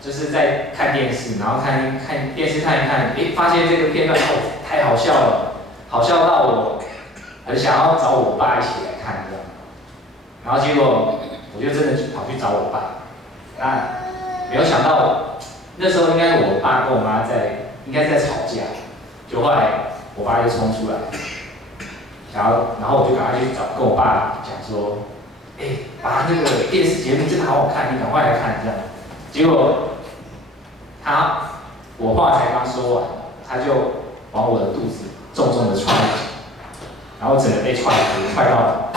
就是在看电视，然后看电视看一看，发现这个片段太好笑了，好笑到我很想要找我爸一起来看这样。然后结果我就真的跑去找我爸，那没有想到那时候应该是我爸跟我妈应该在吵架，就后来我爸就冲出来，然后我就赶快去跟我爸讲说，爸，那个电视节目真的好好看，你赶快来看这样。结果我话才刚说完，他就往我的肚子重重的踹一脚，然后整个被踹到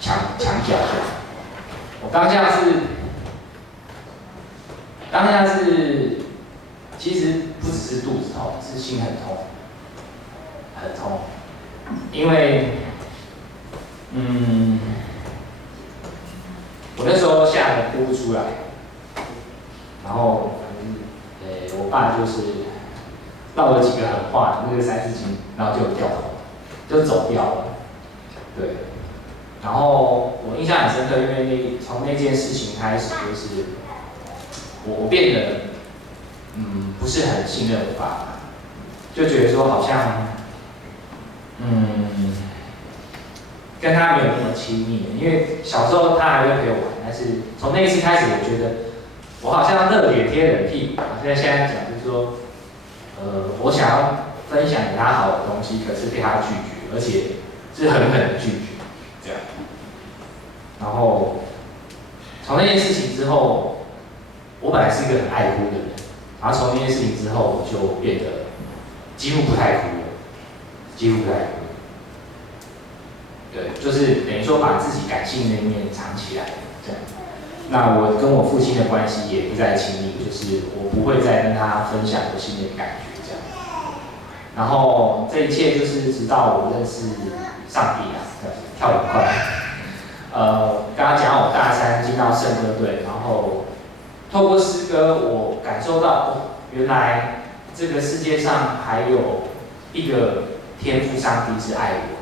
墙角。我当下是，其实不只是肚子痛，是心很痛，很痛，因为，我那时候吓得哭不出来，然后，我爸就是唠了几个狠话，那个3、4斤，然后就掉头，就走掉了，对。然后我印象很深刻，因为从那件事情开始，就是我变得不是很信任我爸，就觉得说好像跟他没有那么亲密，因为小时候他还会陪我玩，但是从那一次开始，我觉得我好像热脸贴冷屁股。现在讲就是说，我想要分享给他好的东西，可是被他拒绝，而且是狠狠的拒绝。这样，然后从那件事情之后，我本来是一个很爱哭的人，然后从那件事情之后，我就变得几乎不太哭了，几乎不太哭。对，就是等于说把自己感性那一面藏起来，这样。那我跟我父亲的关系也不再亲密，就是我不会再跟他分享我心里的感觉，这样。然后这一切就是直到我认识上帝啊，跳得快。刚刚讲我大3进到圣歌队，然后透过诗歌，我感受到原来这个世界上还有一个天父上帝是爱我。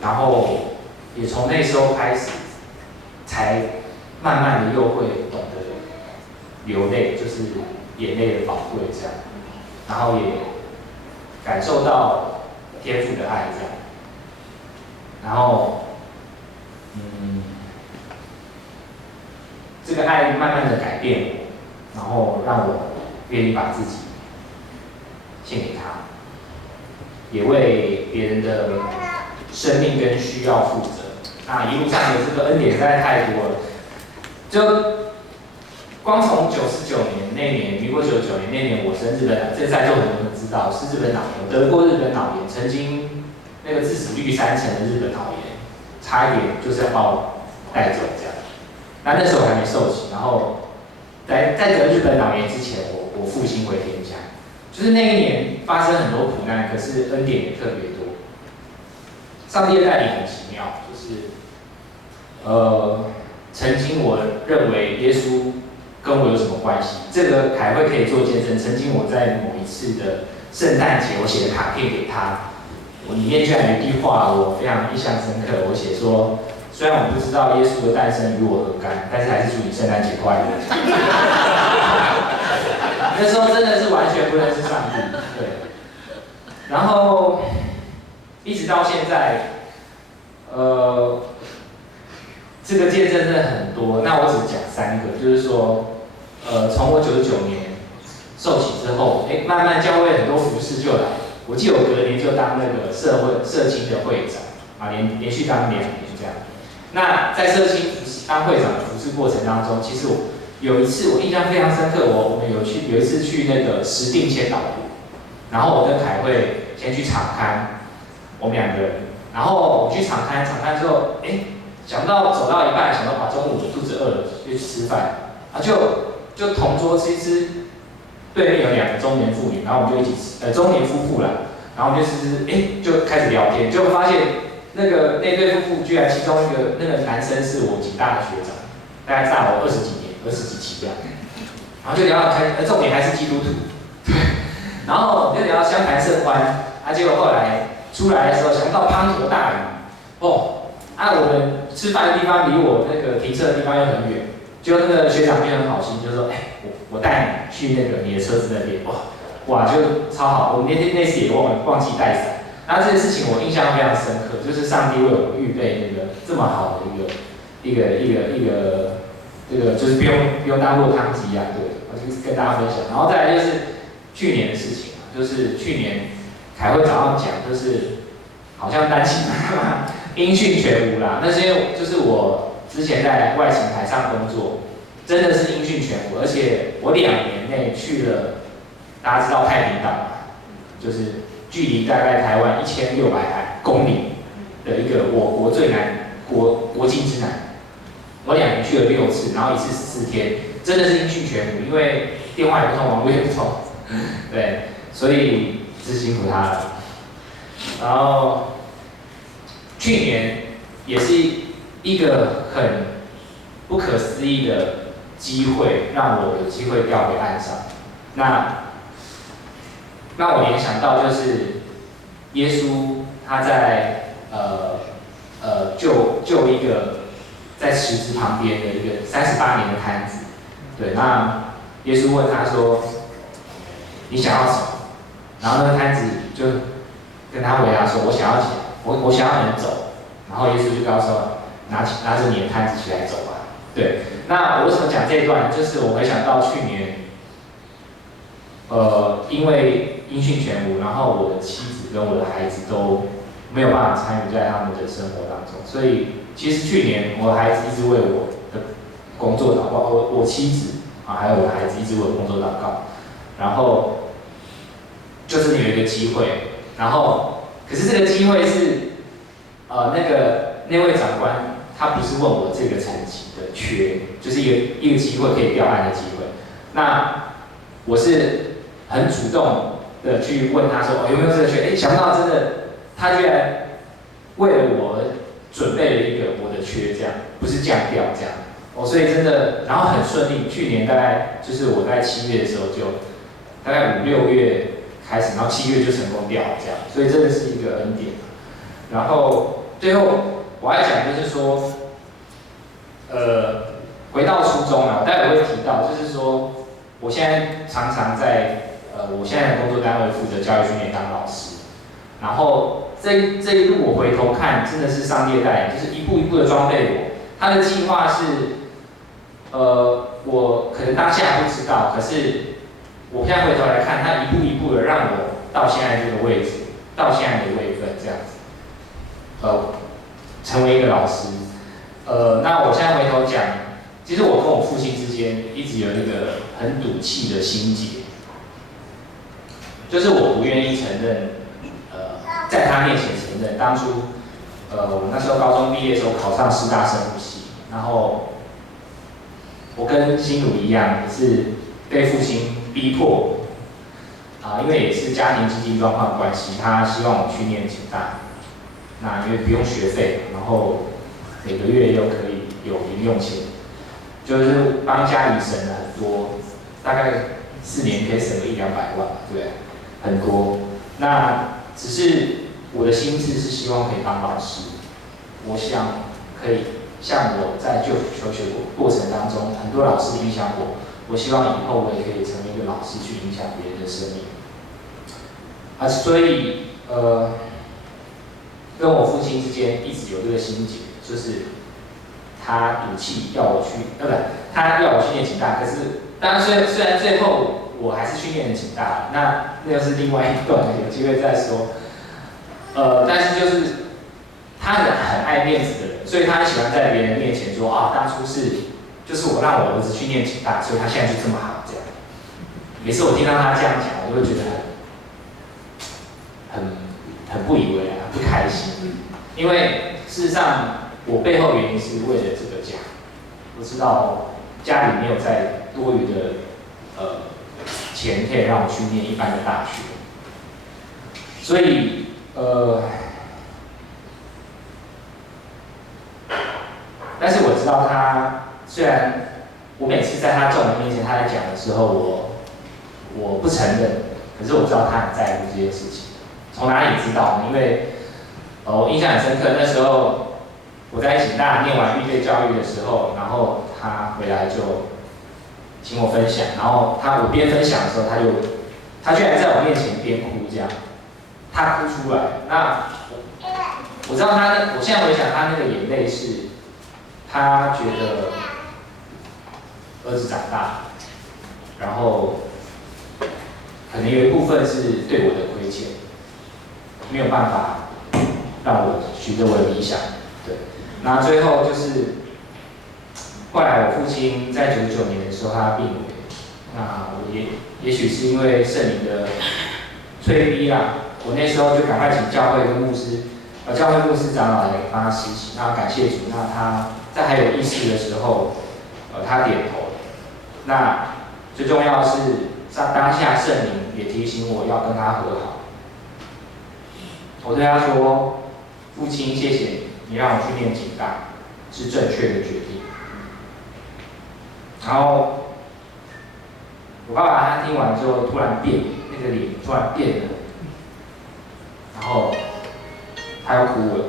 然后也从那时候开始，才慢慢的又会懂得流泪，就是眼泪的宝贵这样，然后也感受到天父的爱这样，然后这个爱慢慢的改变我，然后让我愿意把自己献给他，也为别人的生命跟需要负责。那一路上的这个恩典实在太多了，就光从99年那年，民国99年那年我生日本脑，这在座很多人知道是日本脑炎，我得过日本脑炎，曾经那个致死率3成的日本脑炎，差一点就是要把我带走这样。那时候我还没受洗，然后在得日本脑炎之前，我父亲回天家，就是那一年发生很多苦难，可是恩典也特别多。上帝的带领很奇妙，就是曾经我认为耶稣跟我有什么关系？这个凯会可以做见证。曾经我在某一次的圣诞节，我写的卡片给他，我里面居然有一句话我非常印象深刻，我写说：虽然我不知道耶稣的诞生与我何干，但是还是祝你圣诞节快乐。那时候真的是完全不认识上帝，对。然后一直到现在，这个见证真的很多，那我只讲3个，就是说，从我99年受洗之后，慢慢教会很多服事就来，我记得我隔年就当那个社青的会长，啊，连续当2年这样。那在社青当会长的服事过程当中，其实我有一次我印象非常深刻，我们有一次去那个石碇千岛湖，然后我跟凯会先去场勘，我们2个人，然后我去场勘之后，想到走到一半，想到中午肚子饿了，就去吃饭，啊就同桌吃，对面有2个中年妇女，然后我们就一起吃，中年夫妇啦，然后我们就吃，就开始聊天，结果发现那对夫妇居然其中一个那个男生是我警大的学长，大概大我20几年，20几期这样，然后就聊到重点还是基督徒，对，然后就聊到相谈甚欢，结果后来出来的时候，想到滂沱大雨，我们吃饭的地方离我那个停车的地方又很远，就那个学长就很好心，就说，我带你去那个你的车子那边，哇，就超好。我们那次也忘记带伞，然后这件事情我印象非常深刻，就是上帝为我预备那个这么好的一个这个就是不用当落汤鸡啊，对，我就跟大家分享。然后再来就是去年的事情啊，就是去年凯会早上讲，就是好像担心音讯全无啦，那是因为就是我之前在外勤台上工作，真的是音讯全无，而且我2年内去了，大家知道太平岛嘛，就是距离大概台湾1600公里的一个我国最南国境之南。我2年去了6次，然后1次14天，真的是音讯全无，因为电话也不通，网络也不通，对，所以是辛苦他了。然后去年也是一个很不可思议的机会，让我有机会调回岸上。那让我联想到就是耶稣他在救一个在池子旁边的一个38年的摊子，对，那耶稣问他说：“你想要什么？”然后那个摊子就跟他回答说：“我想要钱，我想要能走。”然后耶稣就告诉他：“拿着你的摊子起来走吧。”对，那我为什么讲这一段？就是我回想到去年，因为音讯全无，然后我的妻子跟我的孩子都没有办法参与在他们的生活当中，所以其实去年我的孩子一直为我的工作祷告，我妻子啊还有我的孩子一直为我工作祷告，然后就是有一个机会，然后可是这个机会是那位长官他不是问我这个层级的缺，就是一个机会可以调案的机会，那我是很主动的去问他说，有没有这个缺？想不到真的他居然为了我而准备了一个我的缺，这样不是降调这样，所以真的，然后很顺利。去年大概就是我在7月的时候就大概5、6月开始，然后7月就成功调这样，所以真的是一个恩典。然后最后我要讲就是说，回到初衷啊，待会会提到，就是说我现在常常在我现在的工作单位负责教育训练当老师，然后这一路我回头看，真的是上帝的带领，就是一步一步的装备我。他的计划是，我可能当下不知道，可是我现在回头来看，他一步一步的让我到现在这个位置，到现在的位分这样子，成为一个老师。那我现在回头讲，其实我跟我父亲之间一直有一个很赌气的心结，就是我不愿意承认，在他面前承认，当初，我那时候高中毕业的时候考上师大生物系，然后我跟心如一样，也是被父亲逼迫，因为也是家庭经济状况的关系，他希望我去念警大，那因为不用学费，然后每个月又可以有零用钱，就是帮家里省了很多，大概4年可以省个100-200万，对，很多。那只是我的心智是希望可以当老师，我想可以像我在就求学过程当中，很多老师影响我，我希望以后我也可以成为一个老师，去影响别人的生命。所以跟我父亲之间一直有这个心结，就是他赌气要我去，他要我去念警大，可是当然虽然最后我还是去念了警大，那又是另外一段，有机会再说。但是就是他很爱面子的人，所以他很喜欢在别人面前说当初就是我让我儿子去念警大，所以他现在就这么好这样。每次我听到他这样讲，我就会觉得很不以为然，不开心。因为事实上，我背后原因是为了这个家，我知道家里没有再多余的钱可以让我去念一般的大学，所以但是我知道他，虽然我每次在他众人面前他在讲的时候，我不承认，可是我知道他很在乎这件事情。从哪里知道呢？因为我印象很深刻，那时候我在警大念完预备教育的时候，然后他回来就请我分享，然后我边分享的时候，他居然在我面前边哭这样，他哭出来。那我知道我现在回想他那个眼泪是，他觉得儿子长大，然后可能有一部分是对我的亏欠，没有办法让我许着我的理想。对，那最后就是后来我父亲在99年的时候他病危，那我也许是因为圣灵的催逼啦，我那时候就赶快请教会跟牧师，教会牧师长老来帮他施洗，那感谢主，那他在还有意识的时候，他点头。那最重要的是，在当下圣灵也提醒我要跟他和好。我对他说：“父亲，谢谢你让我去念警大，是正确的决定。”然后我爸爸他听完之后突然变，那个脸突然变了，然后他又哭了，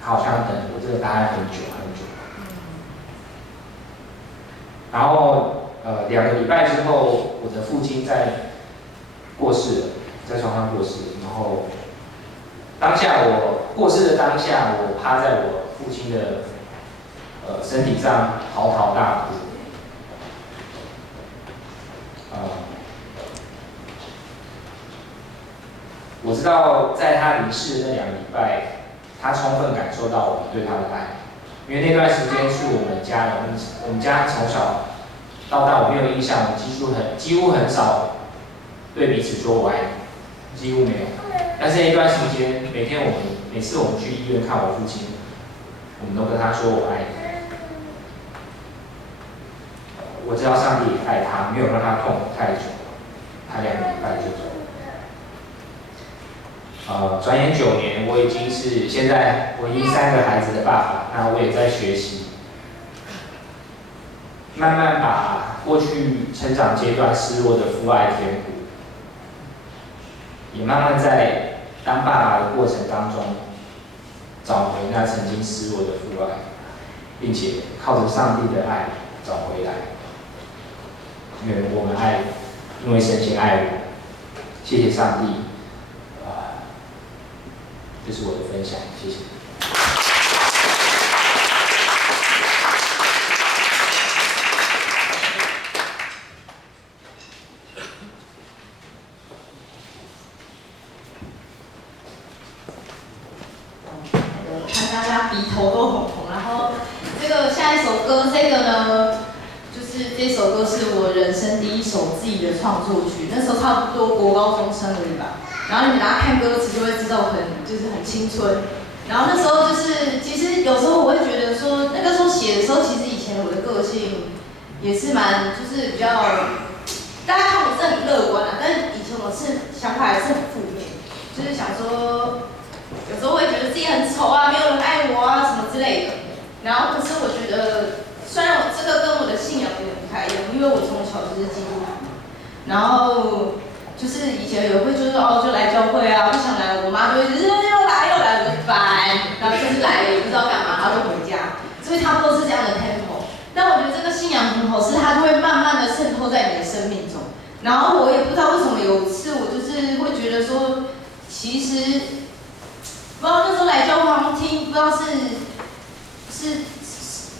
他好像等我这个答案很久很久。然后2个礼拜之后，我的父亲过世了，在床上过世。然后当下我过世的当下，我趴在我父亲的身体上嚎啕大哭。我知道在他离世的那2个礼拜，他充分感受到我们对他的爱，因为那段时间是我们家从小到大我没有印象，我几乎很少对彼此说我爱你，几乎没有。但是那段时间，每次我们去医院看我父亲，我们都跟他说我爱你。我知道上帝也爱他，没有让他痛苦太久，他2个礼拜就走了。转眼9年，现在我已经3个孩子的爸爸，那我也在学习，慢慢把过去成长阶段失落的父爱填补，也慢慢在当爸爸的过程当中，找回那曾经失落的父爱，并且靠着上帝的爱找回来。因为我们爱，因为神先爱我，谢谢上帝。这是我的分享，谢谢。看大家鼻头都红红，然后下一首歌，这个呢，就是这首歌是我人生第1首自己的创作曲，那时候差不多国高中生而已吧。然后你大家看歌词就会知道很青春。然后那时候其实有时候我会觉得说，那个时候写的时候，其实以前我的个性也是比较，大家看我是很乐观啊，但是以前我想法还是很负面，就是想说，有时候会觉得自己很丑啊，没有人爱我啊什么之类的。然后可是我觉得，虽然这个跟我的信仰有点不太一样，因为我从小就是基督徒，然后就是以前也会就来教会啊，不想来，我妈就会又来，我就烦，然后就是来了也不知道干嘛，然后就回家，所以差不多是这样的 tempo。但我觉得这个信仰很好，是它就会慢慢的渗透在你的生命中。然后我也不知道为什么有一次我就是会觉得说，其实不知道那时候来教会好像听，不知道是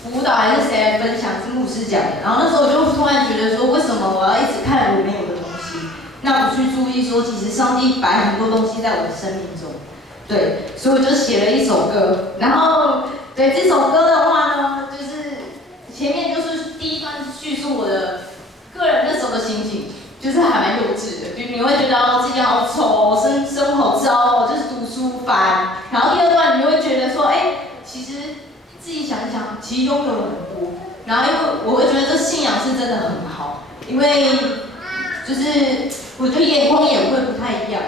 辅导还是谁来分享，是牧师讲的。然后那时候我就突然觉得说，为什么我要一直看我没有的东西？那不去注意说，其实上帝摆很多东西在我的生命中。对，所以我就写了一首歌。然后，对这首歌的话呢，就是前面就是第1段叙述我的个人那时候的心情，就是还蛮幼稚的，就你会觉得自己好丑，生活好糟，就是读书烦。然后第2段你会觉得说，其实自己想一想，其实拥有了很多。然后因为我会觉得这信仰是真的很好，因为就是我觉得眼光也会不太一样。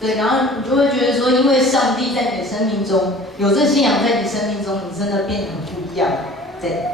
对，然后你就会觉得说，因为上帝在你的生命中有这信仰在你生命中，你真的变得很不一样。对。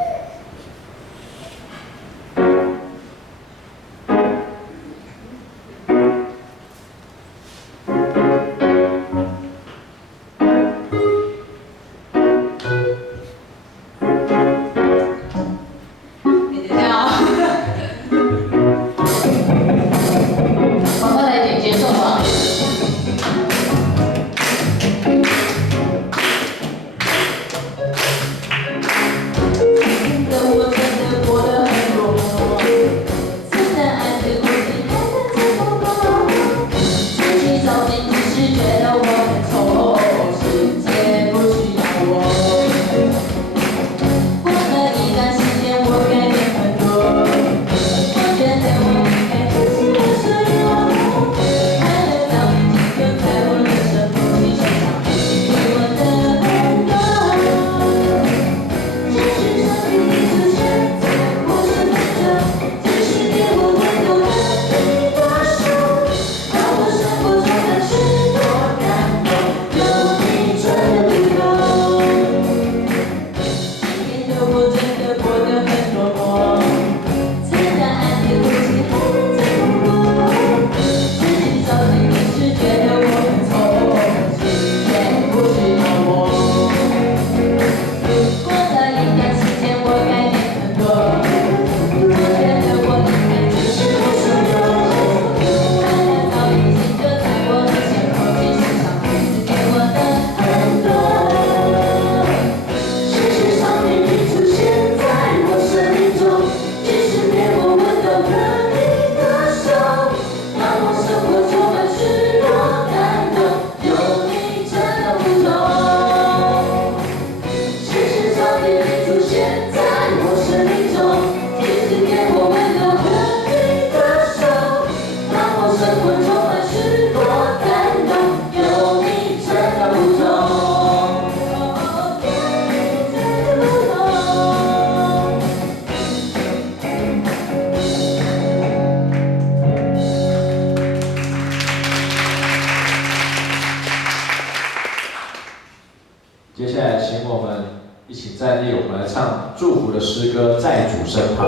接下来，请我们一起站立，我们来唱祝福的诗歌《在主身旁》。